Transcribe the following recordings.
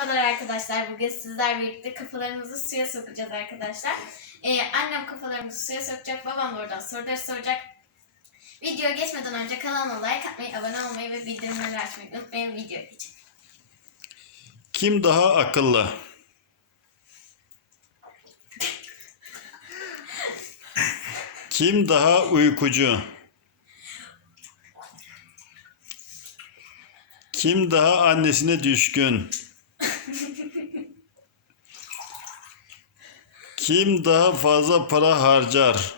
Merhabalar arkadaşlar. Bugün sizler birlikte kafalarımızı suya sokacağız arkadaşlar. Ee, annem kafalarımızı suya sokacak. Babam da oradan soruları soracak. Videoya geçmeden önce kanalıma like atmayı, abone olmayı ve bildirimleri açmayı unutmayın. Videoya geçelim. Kim daha akıllı? Kim daha uykucu? Kim daha annesine düşkün? Kim daha fazla para harcar?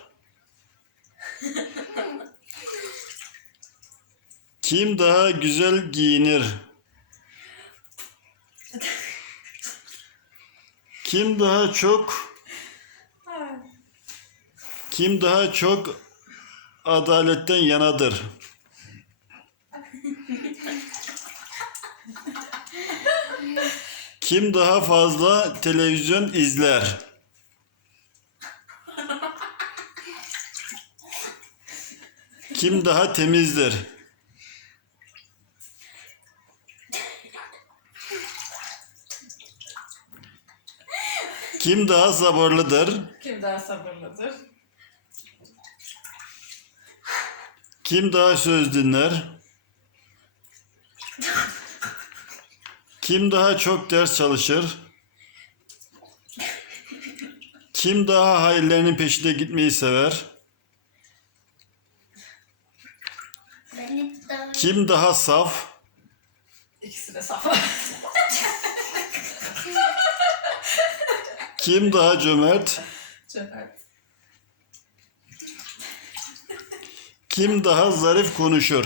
Kim daha güzel giyinir? Kim daha çok Kim daha çok adaletten yanadır? Kim daha fazla televizyon izler? Kim daha temizdir? Kim daha sabırlıdır? Kim daha sabırlıdır? Kim daha söz dinler? Kim daha çok ders çalışır? Kim daha hayırlarının peşinde gitmeyi sever? De... Kim daha saf? İkisi de saf. Kim daha cömert? Cömert. Kim daha zarif konuşur?